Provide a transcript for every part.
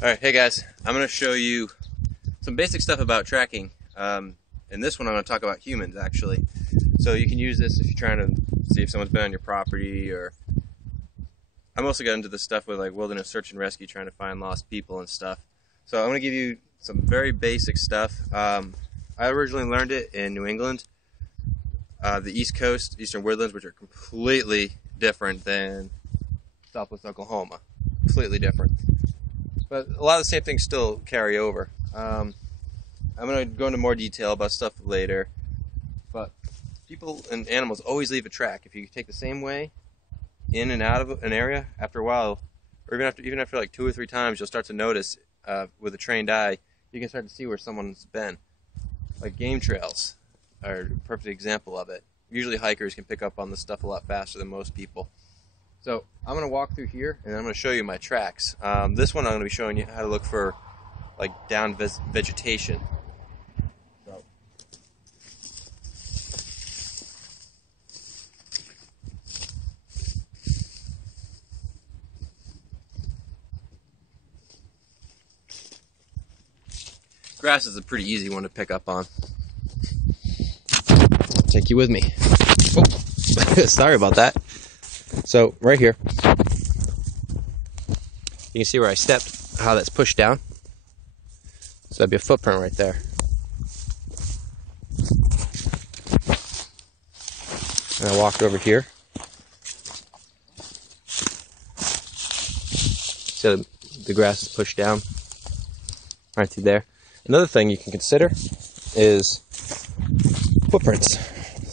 Alright, hey guys, I'm going to show you some basic stuff about tracking. In this one I'm going to talk about humans actually. So you can use this if you're trying to see if someone's been on your property, or I mostly got into this stuff with like wilderness search and rescue, trying to find lost people and stuff. So I'm going to give you some very basic stuff. I originally learned it in New England, the East Coast, Eastern Woodlands, which are completely different than Southwest Oklahoma. Completely different. But a lot of the same things still carry over. I'm going to go into more detail about stuff later. But people and animals always leave a track. If you take the same way in and out of an area, after a while, or even after like 2 or 3 times, you'll start to notice with a trained eye, you can start to see where someone's been. Like game trails are a perfect example of it. Usually hikers can pick up on this stuff a lot faster than most people. So I'm going to walk through here and I'm going to show you my tracks. This one I'm going to be showing you how to look for like down vegetation. So. Grass is a pretty easy one to pick up on. Take you with me. Oh, sorry about that. So right here, you can see where I stepped, how that's pushed down. So that'd be a footprint right there. And I walked over here. So the grass is pushed down right through there. Another thing you can consider is footprints.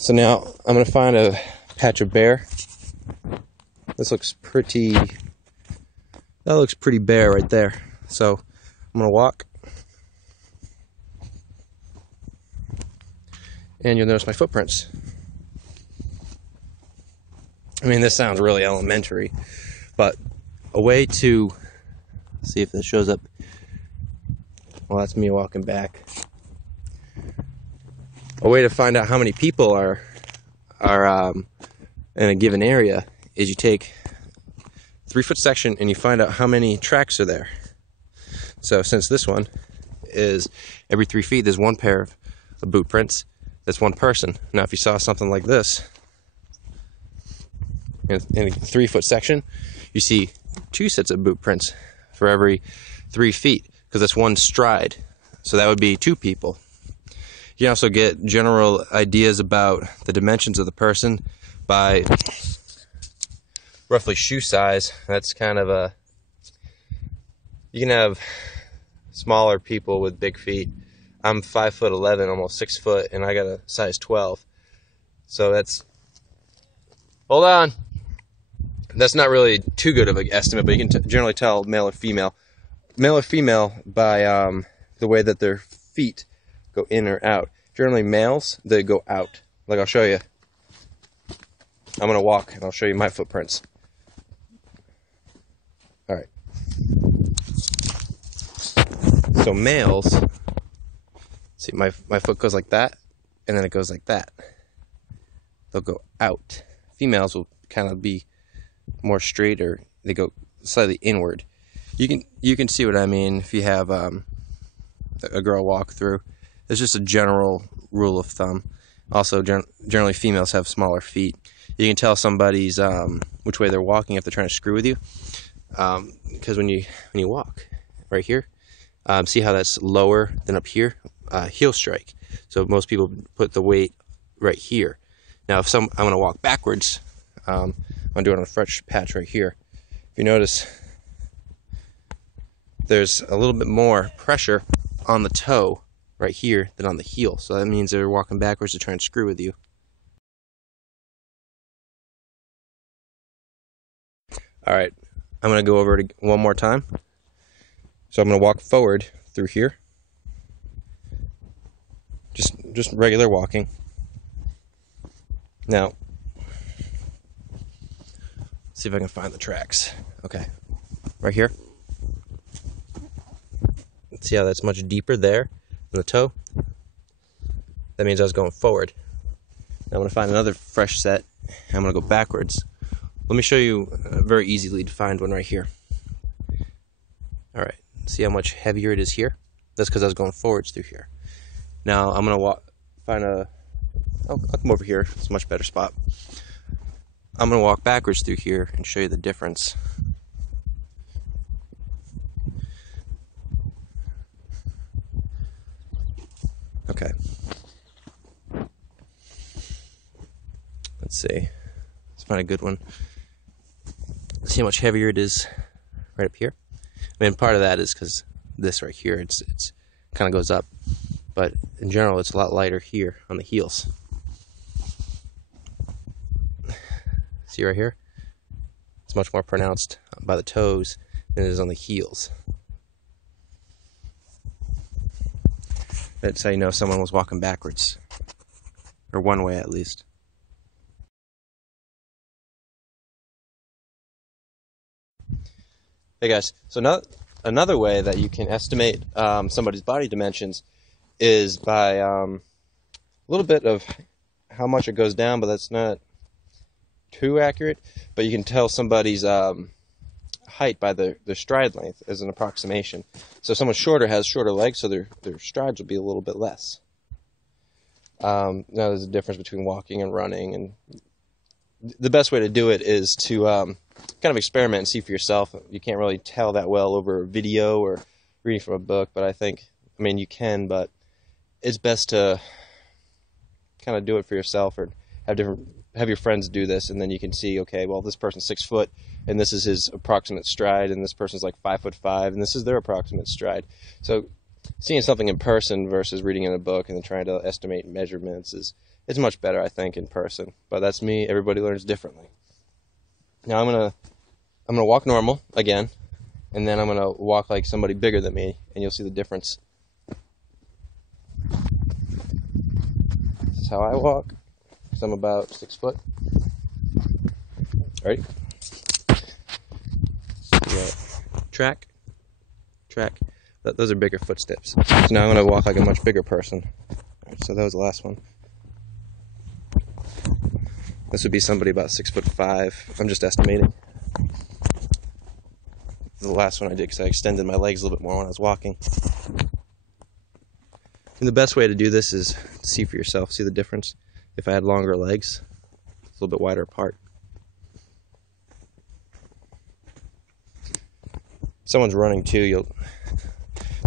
So now I'm going to find a patch of bare. This looks pretty, that looks pretty bare right there. So I'm going to walk. And you'll notice my footprints. I mean, this sounds really elementary, but a way to see if this shows up. Well, that's me walking back. A way to find out how many people are in a given area is you take a 3-foot section and you find out how many tracks are there. So since this one is every 3 feet, there's one pair of boot prints. That's one person. Now, if you saw something like this in a 3-foot section, you see 2 sets of boot prints for every 3 feet, because that's one stride. So that would be 2 people. You can also get general ideas about the dimensions of the person by roughly shoe size. That's kind of a, you can have smaller people with big feet. I'm 5'11", almost 6 foot, and I got a size 12. So that's, hold on. That's not really too good of an estimate, but you can generally tell male or female. Male or female by the way that their feet go in or out. Generally males, they go out. Like I'll show you. I'm going to walk and I'll show you my footprints. Alright. So males, see my foot goes like that, and then it goes like that. They'll go out. Females will kind of be more straight, or they go slightly inward. You can see what I mean if you have a girl walk through. It's just a general rule of thumb. Also, generally females have smaller feet. You can tell somebody's which way they're walking if they're trying to screw with you, because when you walk right here, see how that's lower than up here, heel strike. So most people put the weight right here. Now, if I'm going to walk backwards, I'm going to do it on a fresh patch right here. If you notice, there's a little bit more pressure on the toe right here than on the heel. So that means they're walking backwards to try and screw with you. Alright, I'm going to go over it one more time. So I'm going to walk forward through here. Just regular walking. Now, see if I can find the tracks. Okay, right here. See how that's much deeper there than the toe? That means I was going forward. Now I'm going to find another fresh set. I'm going to go backwards. Let me show you a very easily defined one right here. Alright, See how much heavier it is here? That's because I was going forwards through here. Now I'm gonna I'll come over here. It's a much better spot. I'm gonna walk backwards through here and show you the difference. Okay. Let's see. Let's find a good one. See how much heavier it is right up here? I mean, part of that is because this right here, it's kind of goes up. But in general, it's a lot lighter here on the heels. See right here? It's much more pronounced by the toes than it is on the heels. That's how you know someone was walking backwards. Or one way at least. Hey guys, so another way that you can estimate somebody's body dimensions is by a little bit of how much it goes down, but that's not too accurate. But you can tell somebody's height by their stride length as an approximation. So if someone shorter has shorter legs, so their strides will be a little bit less. Now there's a difference between walking and running, and the best way to do it is to kind of experiment and see for yourself. You can't really tell that well over a video or reading from a book, but I mean you can, but it's best to kind of do it for yourself, or have your friends do this, and then you can see, okay, well, this person's 6 foot and this is his approximate stride, and this person's like 5'5" and this is their approximate stride. So seeing something in person versus reading in a book and then trying to estimate measurements it's much better, I think, in person. But that's me. Everybody learns differently. Now I'm gonna walk normal again, and then I'm gonna walk like somebody bigger than me, and you'll see the difference. This is how I walk, because I'm about 6 foot. All right. Track. Those are bigger footsteps. So now I'm gonna walk like a much bigger person. All right, so that was the last one. This would be somebody about 6'5". I'm just estimating. The last one I did because I extended my legs a little bit more when I was walking. And the best way to do this is to see for yourself, see the difference. If I had longer legs, it's a little bit wider apart. If someone's running too, you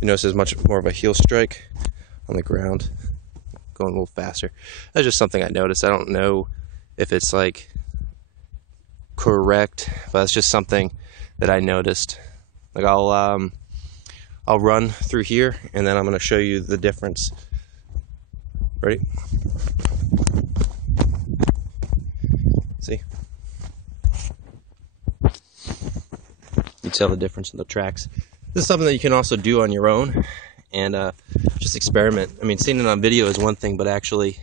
notice there's much more of a heel strike on the ground, going a little faster. That's just something I noticed. I don't know if it's like correct, but it's just something that I noticed. Like I'll run through here, and then I'm going to show you the difference. Ready? See? You tell the difference in the tracks. This is something that you can also do on your own and just experiment. I mean, seeing it on video is one thing, but actually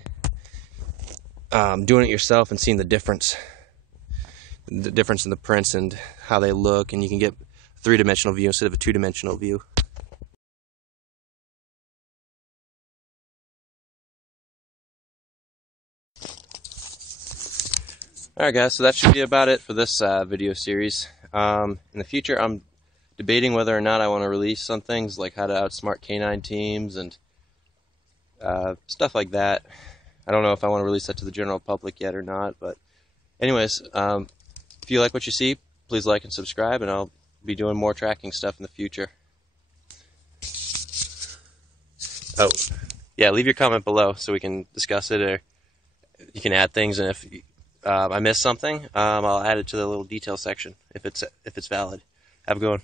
doing it yourself and seeing the difference in the prints and how they look, and you can get a 3-dimensional view instead of a 2-dimensional view. Alright guys, so that should be about it for this video series. In the future, I'm debating whether or not I want to release some things like how to outsmart canine teams and stuff like that. I don't know if I want to release that to the general public yet or not, but anyways, if you like what you see, please like and subscribe, and I'll be doing more tracking stuff in the future. Oh, yeah, leave your comment below so we can discuss it, or you can add things, and if I missed something, I'll add it to the little detail section if it's valid. Have a good one.